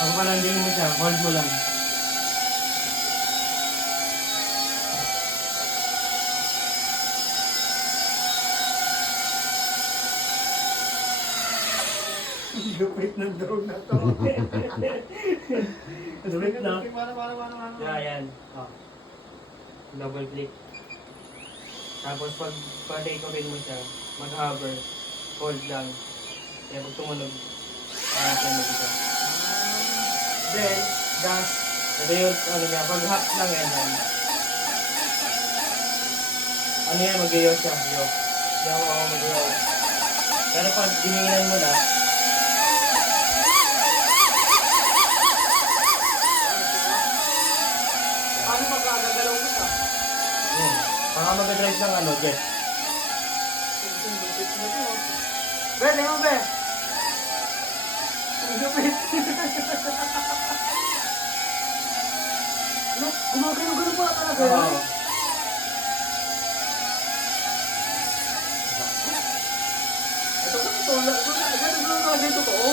Ako palandingin mo siya, hold mo lang. Lupit ng drone na to. Lupit na. Yeah, yan. Oh. Double click. Tapos pag take off mo siya, mag-hover, hold lang. Kaya pag tumunog, para siya mag-isa. Then, gas. Ito yung ano niya, pag hot lang yan. Ano yan, mag-yaw siya. Yaw. Yaw ako mag-yaw. Pero pag diningan mo na, Paano magkagagalaw mo siya? yun. Baka mag-drive ng ano, jet. Be, tingnan mo, be. Lupit. Gumagano-gano pa talaga yan. Oo. Ito na ito. Ganun lang natin totoo.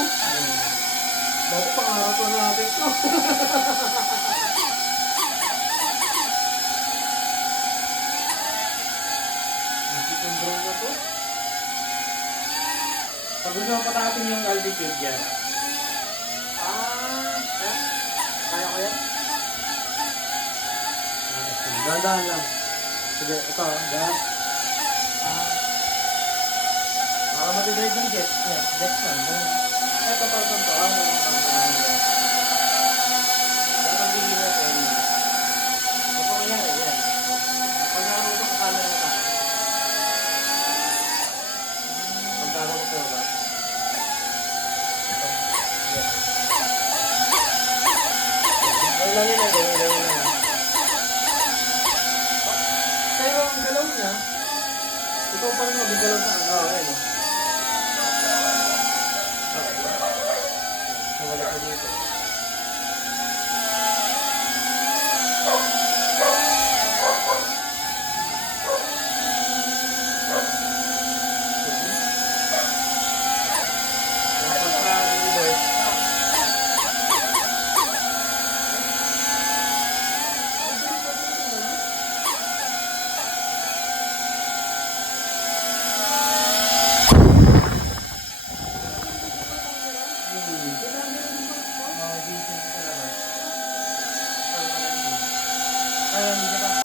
Bakit pangarap lang natin ito? Ang drone na to. Pag gusto mo patakin yung altitude yan. Kaya ko yan? Dahan-dahan lang. Sige, ito. Dahan. Baka mag-drive ng jet. Yeah, jet lang. Ito pa ito. Dapat hindi natin. Ito ko nangyari yan. Pag nakaroon sa camera na tayo. Pag nakaroon ko ba? Yan. Lang yun lang. Ganyan lang. Pero ang galaw niya, ikaw pa rin magagalaw sa ano. Ayun. Nawala ko dito. Kaya hindi